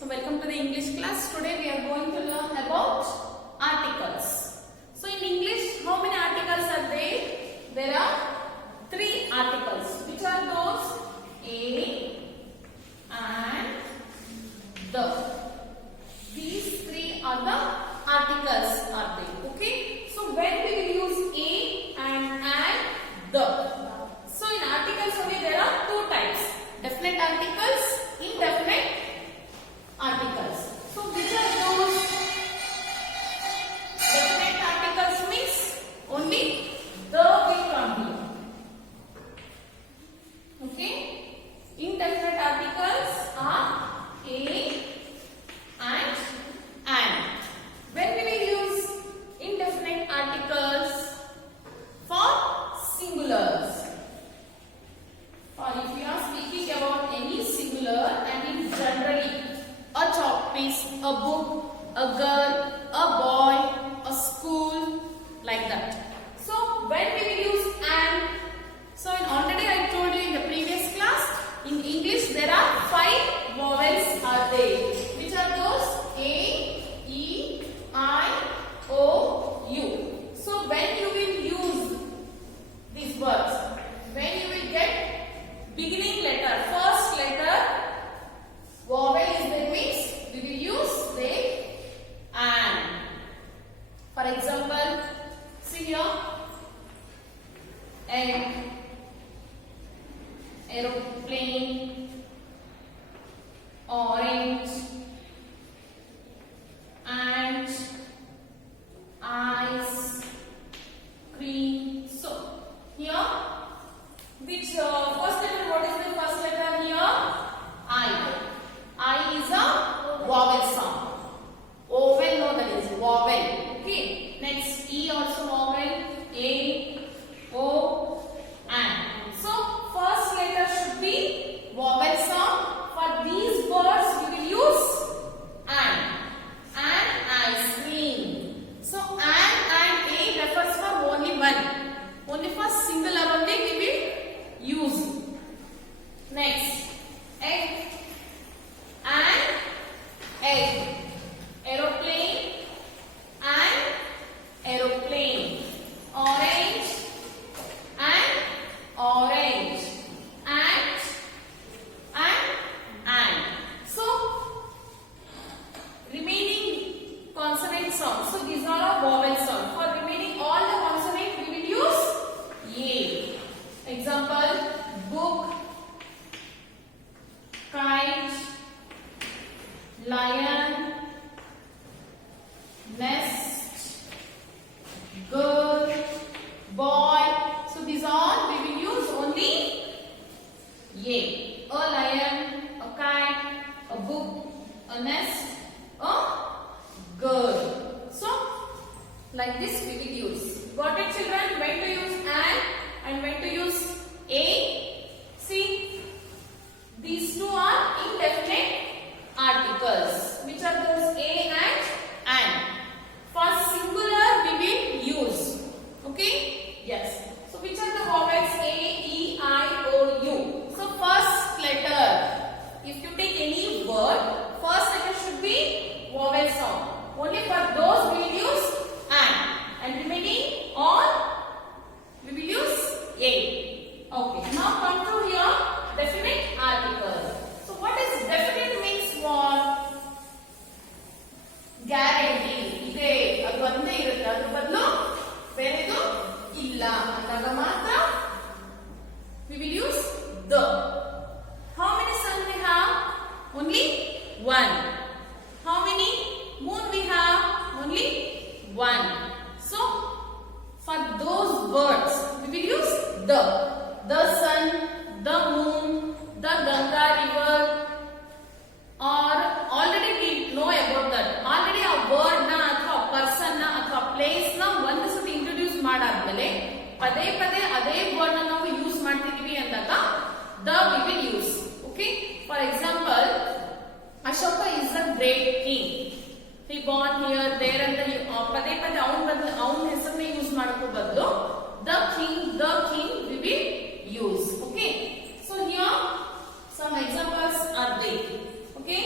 So welcome to the English class. Today we are going to learn about articles. So in English, how many articles are there? There are 3 articles. Which are those? A and the. These 3 are the articles are there. Okay. So when we will use a and the. So in articles only there are 2 types. Definite articles, indefinite articles. So which are those? Definite articles means only the will come here. Okay. Indefinite articles are a and. When we will use indefinite articles? For singulars. Or if we are speaking about any singular and in generally a chalk piece, a book, a girl, a boy, a school, like that. So when we will use and, so already I told you in the previous class, in English there are 5 vowels are there. Which are those? A, E, I, O, U. So when you will use these words, when you will get beginning letter, first letter, vowel is there means we will use the and. For example, see here, egg, aeroplane, orange, and ice cream. So here, which first letter? What is the first letter here? I. I is a vowel sound. Vowel, no, that is vowel. Okay. Next, E also vowel. A, O, and. So first letter should be vowel sound. For these words, we will use and. Ice cream. So and a refers for only one. Only for singular only we will use. Next, egg and egg. Aeroplane and aeroplane. Orange and orange. And. So remaining consonant sounds. So these are all vowel sounds. For remaining all the consonant we will use a. Example, book, kite, lion, nest, girl, boy. So these all we will use only a. A lion, a kite, a book, a nest, a girl. So like this we will use. Got it, children? When to use and when to use a. See, these 2 are indefinite articles. Which are those? A and. For singular we will use. Okay? Yes. So which are the vowels? A, E, I, O, U. So first letter. If you take any word, first letter should be vowel sound. Only for those we will use and remaining all we will use a. Okay. Now come to here definite article. So what is definite means what? Guarantee. ಇದೆ ಅದು ಒಂದೇ ಇರುತ್ತೆ, ಅದ್ರ ಬದಲು ಬೇರೆದು ಇಲ್ಲ ಅಂದಾಗ ಮಾತ್ರ we will use the. How many sun we have? Only 1. How many moon we have? Only 1. So for those words we will use the. The sun, the moon, the Ganga river, or already we know about that. Already a word na ಅಥವಾ person na ಅಥವಾ place na ಒಂದು ಸತಿ introduce ಮಾಡಾದ್ಮೇಲೆ ಪದೇ ಪದೇ ಅದೇ word ನ ನಾವು ಯೂಸ್ ಮಾಡ್ತಿದೀವಿ ಅಂದಾಗ the we will use. Okay. For example, Ashoka is a great king. He born here, there ಅಂತ ಪದೇ ಪದೇ ಅವನ ಹೆಸರನ್ನೇ ಯೂಸ್ ಮಾಡೋಕೆ ಬದಲು the king we will use. Okay. So here some examples are there. Okay.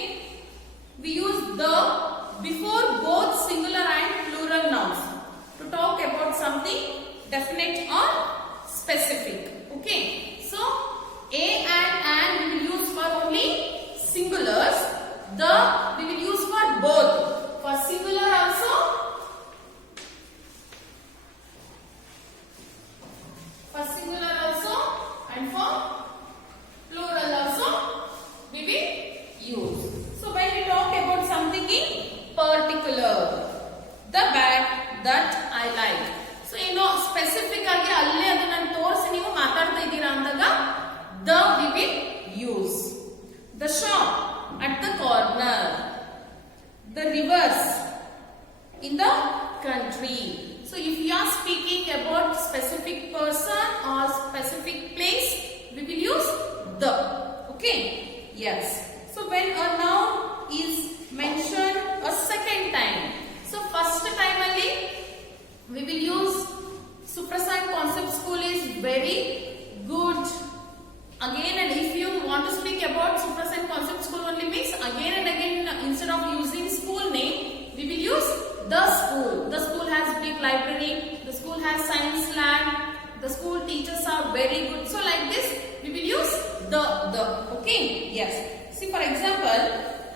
use. So when we talk about something in particular, the bag that I like. So specific ಆಗಿ ಅಲ್ಲೇ ಅದನ್ನ ತೋರಿಸಿ ನೀವು ಮಾತಾಡ್ತಾ ಇದ್ದೀರಾ ಅಂದಾಗ the we will use. The shop at the corner. The rivers in the country. So if you are speaking about specific person or specific place, we will use the. Okay? Yes. So when a noun is mentioned a second time, so first time only we will use Suprasad Concept School is very good. Again, and if you want to speak about Suprasad Concept School only means again and again, instead of using school name, we will use the school. The school has big library, the school has science lab, the school teachers are very good. So like this, we will use the. Okay? Yes. See, for example,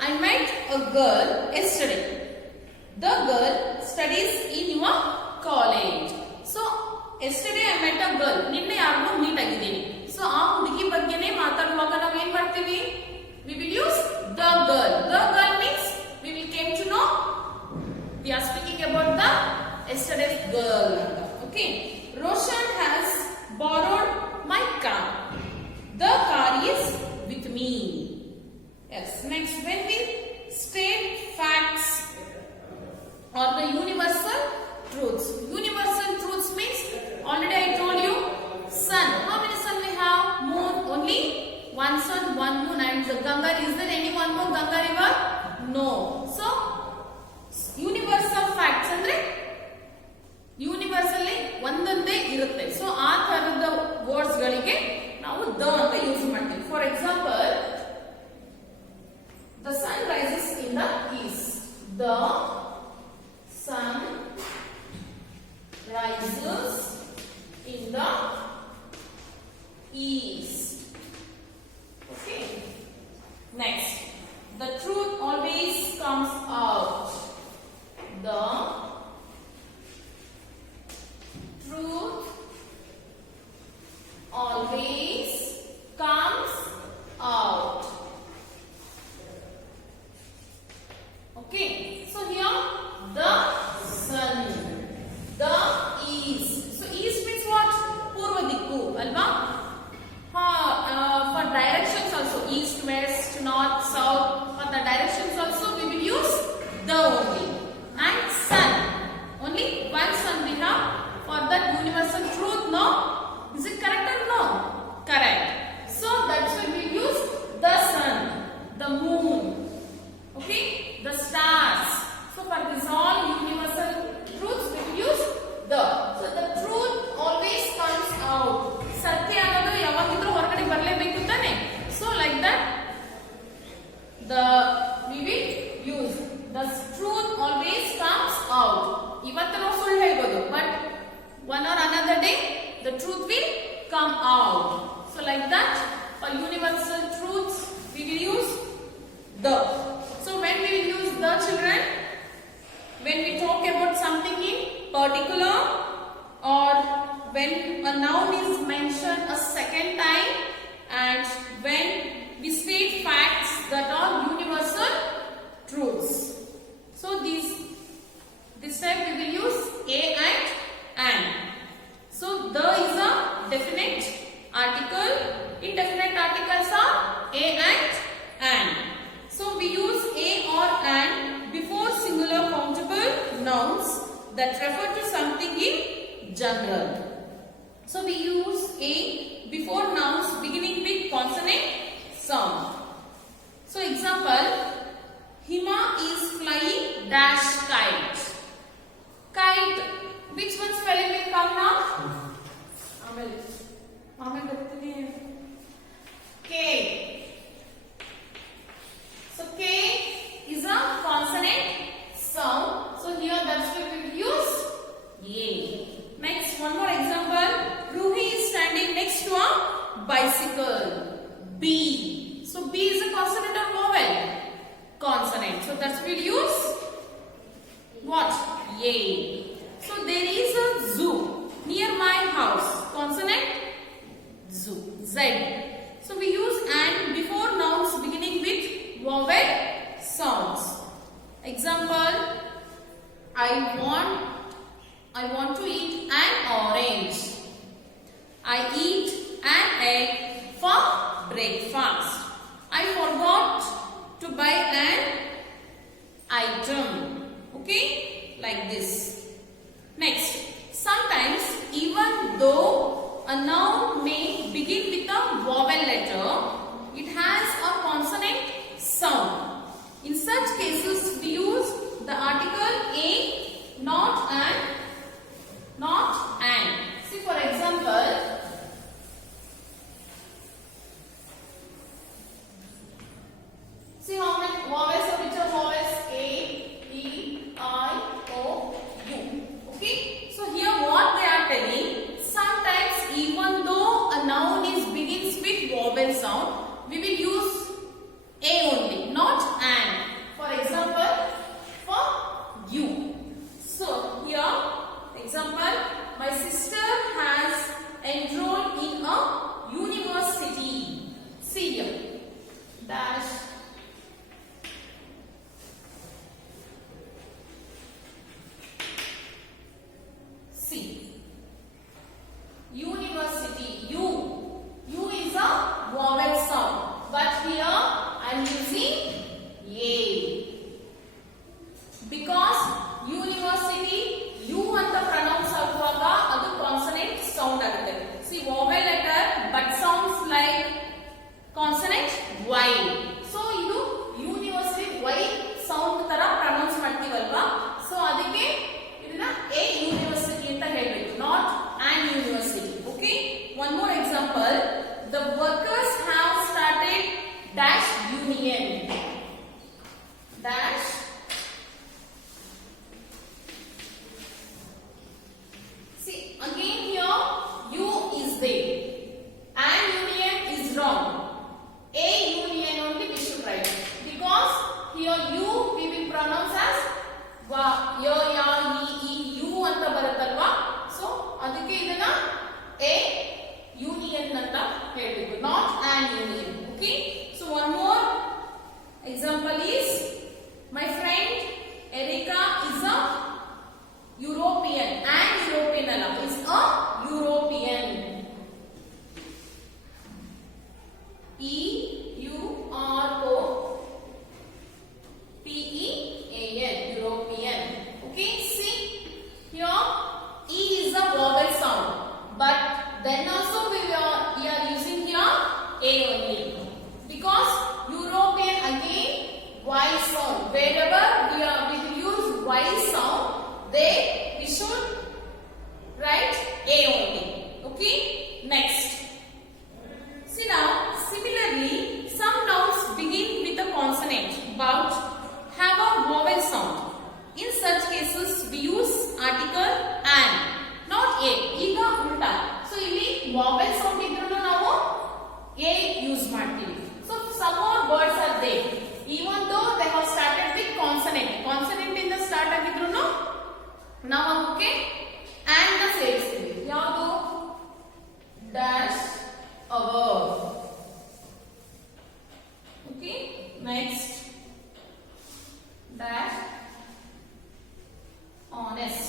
I met a girl yesterday. The girl studies in your college. So yesterday I met a girl. ನಿನ್ನೆ ಯಾರನ್ನೋ meet ಆಗಿದ್ದೀನಿ. So ಆ ಹುಡುಗಿ ಬಗ್ಗೆನೇ ಮಾತಾಡುವಾಗ ನಾವು ಏನು ಮಾಡ್ತೀವಿ? We will use the girl. The girl means we will came to know we are speaking about the yesterday's girl. Okay. Roshan has borrowed my car. The car is with me. Yes. Next, when we state facts or the universal truths. Universal truths means already I told you sun. How many sun we have? Moon. Only one sun, one moon, and the Ganga. Is there any one more Ganga river? No. So universal facts ಅಂದ್ರೆ ಯೂನಿವರ್ಸಲ್ಲಿ ಒಂದೊಂದೇ ಇರುತ್ತೆ. So ಆ ತರದ words ಗಳಿಗೆ ನಾವು the ಅಂತ use ಮಾಡ್ತೀವಿ. For example, the sun rises in the east. The sun rises in the east. Okay. Next, the truth always comes out. The truth always comes out. Okay, so here the sun, the east. So east means what? Purva dikku, alva? For directions also, east, west, north, south. For the directions also we will use the only. And sun, only one sun we have. For that universal truth, no? Is it correct or no? Correct. So that's why we use the sun, the moon, okay, the stars. So for this all universal truths we will use the. So the truth always comes out. ಸತ್ಯ ಅನ್ನೋದು ಯಾವಾಗಿದ್ರೂ ಹೊರಗಡೆ ಬರಲೇಬೇಕು ತಾನೆ. So like that the we will use the truth always comes out. ಇವತ್ತು ನಾವು ಸುಳ್ಳು ಹೇಳ್ಬೋದು, but one or another day the truth will come out. So like that for universal truths we will use the. So when we will use the, children, when we talk about something in particular or when a noun is mentioned a second time and when we state facts that are universal truths. So this time we will use a and. So the is a definite article. Indefinite articles are a and. So we use a or and before singular countable nouns that refer to something in general. So we use a before nouns beginning with consonant sound. So example, Hima is flying dash kite. Kite. Which one spelling will come now? K. So K is a consonant sound. So here that's why we will use A. Next, one more example. Ruhi is standing next to a bicycle. B. So B is a consonant or vowel? Consonant. So that's why we will use what? A. So there is a zoo near my house. Consonant zoo. Z. So we use and before nouns beginning with vowel sounds. Example, I want to eat an orange. I eat an egg for breakfast. I forgot to buy an item. Okay, like this. Next, sometimes even though a noun may begin with a vowel letter, it has a consonant sound. In such cases, we use the article a, not an, not an. See, for example, see how many vowels are, which are vowels? A, E, I, O, U. Okay. So here what they are telling, sometimes even though a noun begins with vowel sound, we will use a only, not an. For example, for you. So here, example, my sister has enrolled in a university. See here, dash. See, university. U is a vowel sound, but here I am using a because university U anta pronounce aguvaga adu consonant sound agutte. See, vowel letter but sounds like consonant Y. So idu university Y sound tara pronounce ಮಾಡ್ತೀವಲ್ವಾ. So ಅದಕ್ಕೆ ಇದನ್ನ a university ಅಂತ ಹೇಳಬೇಕು, not an university. Okay, one more example, the workers have started dash union. Dash see again here U is there, an union is wrong, a union only we should write because here U we will pronounce as va, ya, ya, e, u ಅಂತ ಬರುತ್ತಲ್ವಾ. So ಅದಕ್ಕೆ ಇದನ್ನ a union ಅಂತ ಹೇಳಬೇಕು, not an union. Okay, so one more example is my friend Erica is a European. An European ಅಲ್ಲ, is a European. E U R O P E A N, European. Okay, see here E is a vowel sound, but then also we are using here a only because European again Y sound. Wherever we will use Y sound, there we should write a only. Okay, next. See now, similarly, some nouns begin with a consonant but have a vowel sound. In such cases, we use article an, not a. ಈಗ ಉಲ್ಟಾ. So ಇಲ್ಲಿ vowel sound ಇದ್ರೂ ನಾವು a use ಮಾಡ್ತೀವಿ. So some more words are there. Even though they have started with consonant, consonant ಇಂದ start ಆಗಿದ್ರು ನಾವು ಅವಕ್ಕೆ an ನ ಸೇರಿಸ್ತೀವಿ. ಯಾವುದು? dash our. Okay, next, dash honest.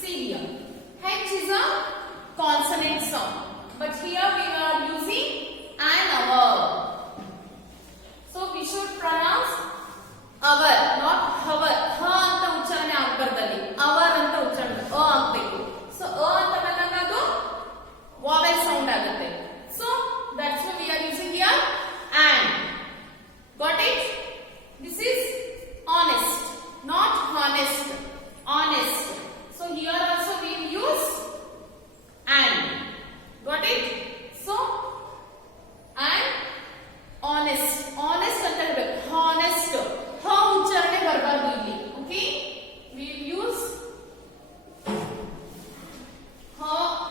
See here, H is a consonant sound, but here we are using an our. So we should pronounce our, not our. Ha anta ucharane ಆಗಬಾರದಲ್ಲಿ, our anta ucharane a ಆಗಬೇಕು. So a anta ಬಂದಾಗ ಅದು vowel sound ಆಗುತ್ತೆ. So that's why we are using here an. Got it? This is honest, not honest. Honest. So here also we will use an. Got it? So and honest. Honest ಅಂತ ಹೇಳಬೇಕು. Honest. ಹ ಉಚ್ಚಾರಣೆ ಬರಬಾರದು ಇಲ್ಲಿ. Okay? We will use ಹ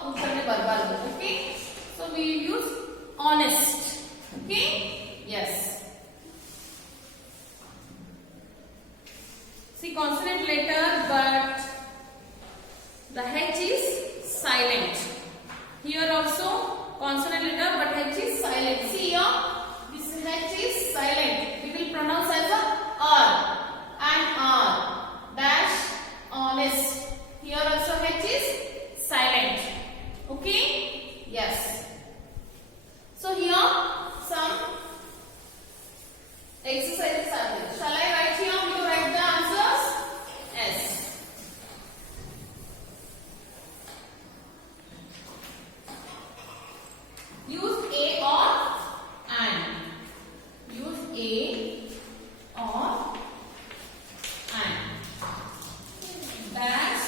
ಉಚ್ಚಾರಣೆ ಬರಬಾರದು. Okay? So we will use honest. Okay? Yes. See, consonant letter but the H is silent. Here also consonant letter, but H is silent. See here, this H is silent. We will pronounce as a R and R. Dash, honest. Here also H is silent. Okay? Yes. So here some exercises are there. Shall I write here? We will write the answers. Yes. Use a or and. Use a or and. Dash,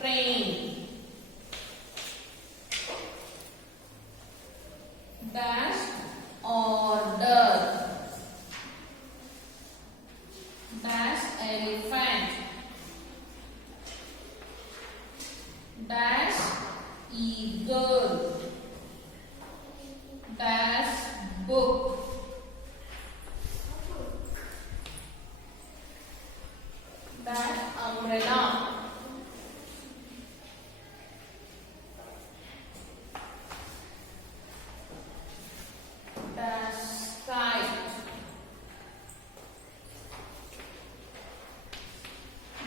train. Dash, order. Dash, elephant. Dash, eagle. Dash, book. Dash, umbrella. Dash, kite.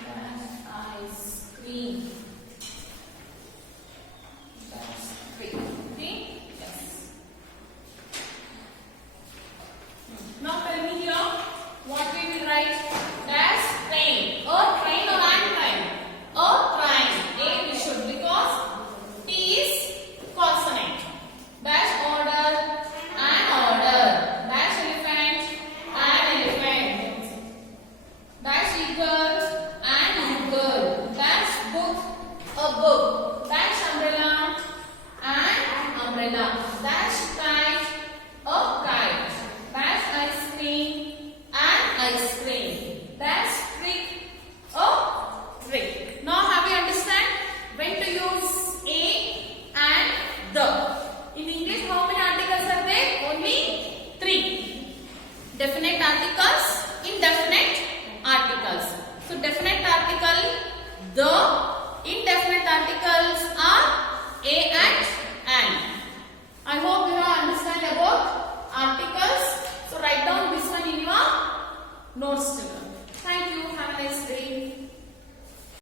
Dash, ice cream. Dash, tree. Okay? Yes. Now tell me here what we will write. Dash, train. A train or an train? A train. A we should, because T is consonant. Dash, order. An order. Dash, elephant. An elephant. Dash, eagle. An eagle. Dash, book. A book. Dash, umbrella. An umbrella. Dash, kite. A kite. Dash, ice cream. An ice cream. Dash, trick. A trick. Now have you understand when to use a and the? In English, how many articles are there? Only 3. Definite articles, indefinite articles. So definite article, the. Indefinite articles are a and an. I hope you have understand about articles. So write down this one in your notes.